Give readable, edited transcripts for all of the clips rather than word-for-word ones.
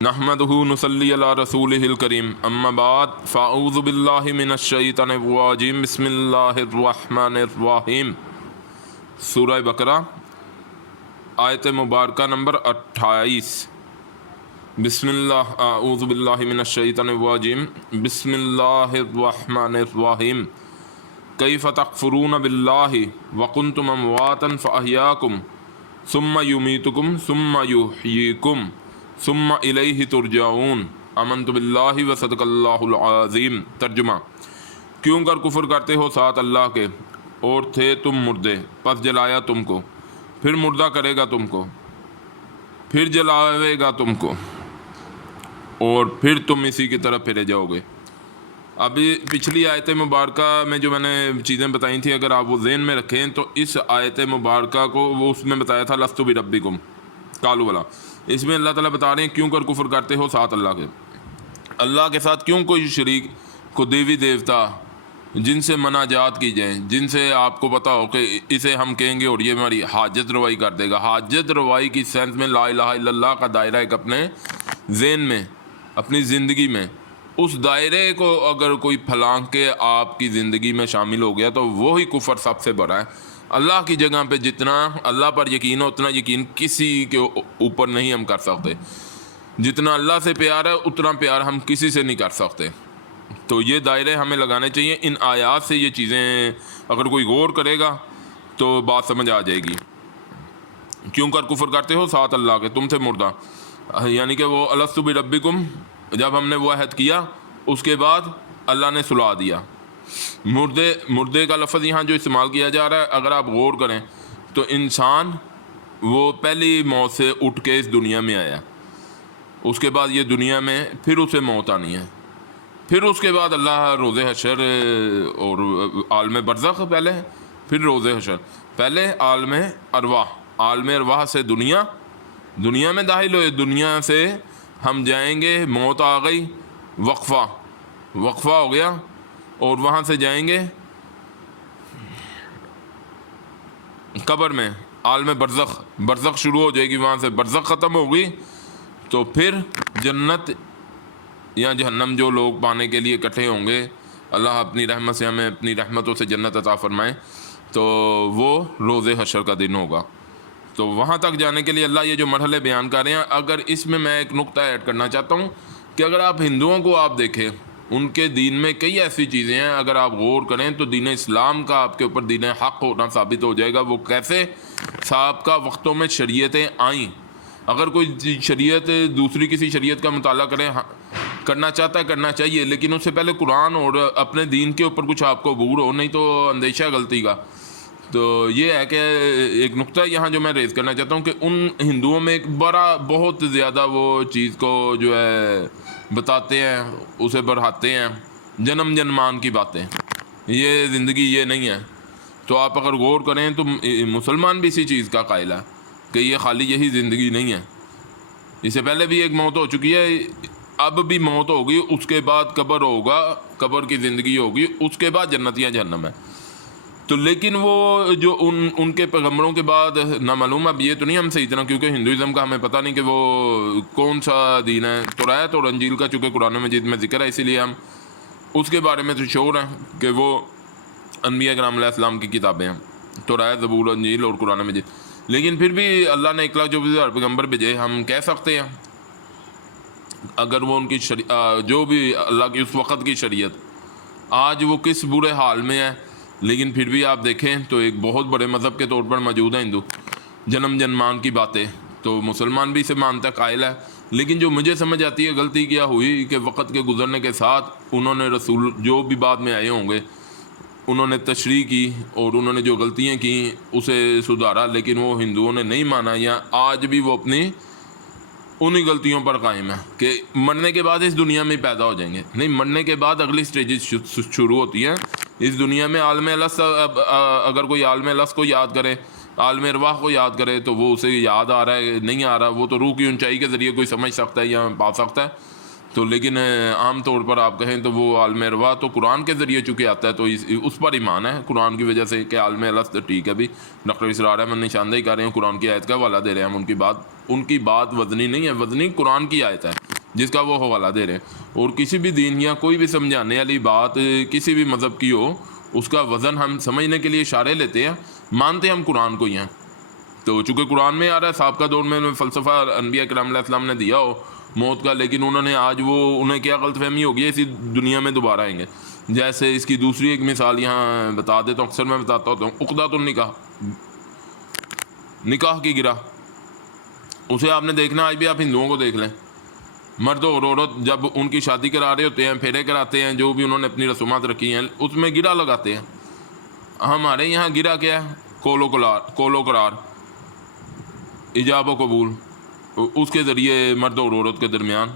نحمدہ نصلی علی رسولہ الکریم اما بعد فاعوذ باللہ من الشیطان الرجیم بسم اللہ الرحمن الرحیم۔ سورہ بقرہ آیت مبارکہ نمبر 28۔ بسم اللہ اعوذ باللہ من الشیطان الرجیم بسم اللہ الرحمن الرحیم۔ کیف تکفرون باللہ وکنتم امواتا فاحیاکم ثم یمیتکم ثم یحییکم ثم الیہ ترجعون آمنت باللہ وصدق اللہ العظیم۔ ترجمہ: کیوں کر کفر کرتے ہو ساتھ اللہ کے، اور تھے تم مردے، پس جلایا تم کو، پھر مردہ کرے گا تم کو، پھر جلاوے گا تم کو، اور پھر تم اسی کی طرف پھرے جاؤ گے۔ ابھی پچھلی آیت مبارکہ میں جو میں نے چیزیں بتائی تھیں، اگر آپ وہ ذہن میں رکھیں تو اس آیت مبارکہ کو وہ اس میں بتایا تھا لستو بربکم قالوا بلا۔ اس میں اللہ تعالیٰ بتا رہے ہیں کیوں کر کفر کرتے ہو ساتھ اللہ کے، اللہ کے ساتھ کیوں کوئی شریک کو دیوی دیوتا جن سے مناجات کی جائیں، جن سے آپ کو پتہ ہو کہ اسے ہم کہیں گے اور یہ ہماری حاجت روائی کر دے گا۔ حاجت روائی کی سینس میں لا الہ الا اللہ کا دائرہ ایک اپنے ذہن میں، اپنی زندگی میں، اس دائرے کو اگر کوئی پھلانگ کے آپ کی زندگی میں شامل ہو گیا تو وہی کفر سب سے بڑا ہے۔ اللہ کی جگہ پہ جتنا اللہ پر یقین ہو اتنا یقین کسی کے اوپر نہیں ہم کر سکتے، جتنا اللہ سے پیار ہے اتنا پیار ہم کسی سے نہیں کر سکتے۔ تو یہ دائرے ہمیں لگانے چاہیے۔ ان آیات سے یہ چیزیں اگر کوئی غور کرے گا تو بات سمجھ آ جائے گی۔ کیوں کر کفر کرتے ہو ساتھ اللہ کے، تم سے مردہ، یعنی کہ وہ الستو بربکم جب ہم نے وہ عہد کیا اس کے بعد اللہ نے سلا دیا۔ مردے کا لفظ یہاں جو استعمال کیا جا رہا ہے، اگر آپ غور کریں تو انسان وہ پہلی موت سے اٹھ کے اس دنیا میں آیا، اس کے بعد یہ دنیا میں پھر اسے موت آنی ہے، پھر اس کے بعد اللہ روز حشر اور عالم برزخ پہلے، پھر روز حشر، پہلے عالم ارواح، عالم ارواح سے دنیا میں داخل ہوئے، دنیا سے ہم جائیں گے، موت آ گئی، وقفہ ہو گیا، اور وہاں سے جائیں گے قبر میں، عالم برزخ شروع ہو جائے گی، وہاں سے برزخ ختم ہوگی تو پھر جنت یا جہنم جو لوگ پانے کے لیے اکٹھے ہوں گے، اللہ اپنی رحمت سے ہمیں اپنی رحمتوں سے جنت عطا فرمائے، تو وہ روز حشر کا دن ہوگا۔ تو وہاں تک جانے کے لیے اللہ یہ جو مرحلے بیان کر رہے ہیں، اگر اس میں ایک نقطہ ایڈ کرنا چاہتا ہوں کہ اگر آپ ہندوؤں کو آپ دیکھیں، ان کے دین میں کئی ایسی چیزیں ہیں، اگر آپ غور کریں تو دین اسلام کا آپ کے اوپر دین حق ہونا ثابت ہو جائے گا۔ وہ کیسے؟ سابقہ وقتوں میں شریعتیں آئیں، اگر کوئی شریعت دوسری کسی شریعت کا مطالعہ کرنا چاہتا ہے، کرنا چاہیے، لیکن اس سے پہلے قرآن اور اپنے دین کے اوپر کچھ آپ کو عبور ہو، نہیں تو اندیشہ غلطی کا۔ تو یہ ہے کہ ایک نقطہ یہاں جو میں ریز کرنا چاہتا ہوں کہ ان ہندوؤں میں ایک بہت زیادہ وہ چیز کو جو ہے بتاتے ہیں، اسے بڑھاتے ہیں، جنمان کی باتیں، یہ زندگی یہ نہیں ہے۔ تو آپ اگر غور کریں تو مسلمان بھی اسی چیز کا قائل ہے کہ یہ خالی یہی زندگی نہیں ہے، اس سے پہلے بھی ایک موت ہو چکی ہے، اب بھی موت ہوگی، اس کے بعد قبر ہوگا، قبر کی زندگی ہوگی، اس کے بعد جنت یا جہنم ہے۔ تو لیکن وہ جو ان کے پیغمبروں کے بعد نامعلوم، اب یہ تو نہیں ہم سے اتنا، کیونکہ ہندوازم کا ہمیں پتہ نہیں کہ وہ کون سا دین ہے۔ توریت اور انجیل کا چونکہ قرآن مجید میں ذکر ہے، اسی لیے ہم اس کے بارے میں تو شعور ہیں کہ وہ انبیاء کرام علیہ السلام کی کتابیں ہیں، توریت، زبور، انجیل اور قرآن مجید۔ لیکن پھر بھی اللہ نے 1,24,000 پیغمبر بھیجے، ہم کہہ سکتے ہیں اگر وہ ان کی جو بھی اللہ کی اس وقت کی شریعت آج وہ کس برے حال میں ہے، لیکن پھر بھی آپ دیکھیں تو ایک بہت بڑے مذہب کے طور پر موجود ہیں ہندو، جنمان کی باتیں، تو مسلمان بھی اسے مانتا قائل ہے۔ لیکن جو مجھے سمجھ آتی ہے غلطی کیا ہوئی کہ وقت کے گزرنے کے ساتھ انہوں نے رسول جو بھی بعد میں آئے ہوں گے انہوں نے تشریح کی اور انہوں نے جو غلطیاں کی اسے سدھارا، لیکن وہ ہندوؤں نے نہیں مانا، یا آج بھی وہ اپنی انہی غلطیوں پر قائم ہے کہ مرنے کے بعد اس دنیا میں پیدا ہو جائیں گے۔ نہیں، مرنے کے بعد اگلی سٹیجز شروع ہوتی ہیں اس دنیا میں۔ عالم الست، اگر کوئی عالم الست کو یاد کرے، عالم ارواح کو یاد کرے تو وہ اسے یاد آ رہا ہے، نہیں آ رہا، وہ تو روح کی اونچائی کے ذریعے کوئی سمجھ سکتا ہے یا پا سکتا ہے۔ تو لیکن عام طور پر آپ کہیں تو وہ عالم ارواح تو قرآن کے ذریعے چونکہ آتا ہے تو اس پر ایمان ہے قرآن کی وجہ سے کہ عالم الست ٹھیک ہے۔ بھی ڈاکٹر اسرار احمد نشاندہی کر رہے ہیں، قرآن کی آیت کا حوالہ دے رہے ہیں، ہم ان کی بات وزنی نہیں ہے، وزنی قرآن کی آیت ہے۔ جس کا وہ حوالہ دے رہے ہیں۔ اور کسی بھی دین یا کوئی بھی سمجھانے والی بات کسی بھی مذہب کی ہو، اس کا وزن ہم سمجھنے کے لیے اشارے لیتے ہیں، مانتے ہم قرآن کو ہی ہیں۔ تو چونکہ قرآن میں آ رہا ہے، سابقہ دور میں فلسفہ انبیاء کرام علیہ السلام نے دیا ہو موت کا، لیکن انہوں نے آج انہیں کیا غلط فہمی ہوگی ہے، اسی دنیا میں دوبارہ آئیں گے۔ جیسے اس کی دوسری ایک مثال یہاں بتا دیتا ہوں، اکثر میں بتاتا ہوتا ہوں، عقدۃ النکاح، نکاح کی گرہ، اسے آپ نے دیکھنا، آج بھی آپ ہندوؤں کو دیکھ لیں، مرد اور عورت جب ان کی شادی کرا رہے ہوتے ہیں، پھیرے کراتے ہیں، جو بھی انہوں نے اپنی رسومات رکھی ہیں، اس میں گرہ لگاتے ہیں۔ ہمارے یہاں گرہ کیا ہے؟ کول و قرار، ایجاب و قبول، اس کے ذریعے مرد اور عورت کے درمیان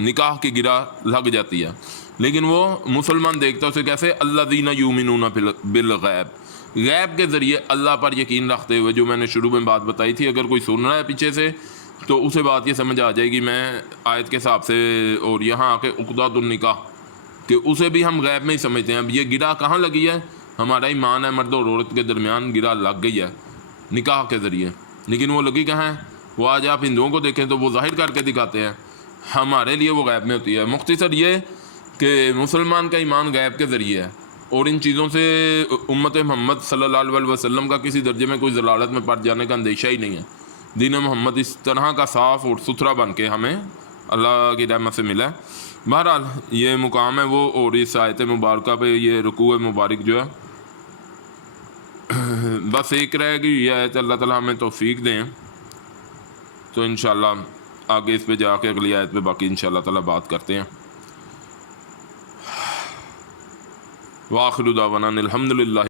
نکاح کی گرہ لگ جاتی ہے۔ لیکن وہ مسلمان دیکھتا ہے اسے کیسے؟ الذین یؤمنون بالغیب، غیب کے ذریعے اللہ پر یقین رکھتے ہوئے، جو میں نے شروع میں بات بتائی تھی۔ اگر کوئی سن رہا ہے پیچھے سے تو اسے بات یہ سمجھ آ جائے گی میں آیت کے حساب سے، اور یہاں آ کے عقدۃ النکاح کہ اسے بھی ہم غیب میں ہی سمجھتے ہیں۔ اب یہ گرہ کہاں لگی ہے؟ ہمارا ایمان ہے، مرد اور عورت کے درمیان گرہ لگ گئی ہے نکاح کے ذریعے، لیکن وہ لگی کہاں ہے؟ وہ آج آپ ہندوؤں کو دیکھیں تو وہ ظاہر کر کے دکھاتے ہیں، ہمارے لیے وہ غیب میں ہوتی ہے۔ مختصر یہ کہ مسلمان کا ایمان غیب کے ذریعے ہے، اور ان چیزوں سے امت محمد صلی اللہ علیہ وسلم کا کسی درجے میں کوئی ضلالت میں پڑ جانے کا اندیشہ ہی نہیں ہے۔ دین محمد اس طرح کا صاف اور ستھرا بن کے ہمیں اللہ کی رحمت سے ملا ہے۔ بہرحال یہ مقام ہے وہ، اور اس آیت مبارکہ پہ یہ رکوع مبارک جو ہے، بس ایک رہے گی یہ آیت، اللہ تعالیٰ ہمیں توفیق دیں تو انشاءاللہ آگے اس پہ جا کے اگلی آیت پہ باقی انشاءاللہ تعالیٰ بات کرتے ہیں۔ وآخر دعوانا الحمدللہ۔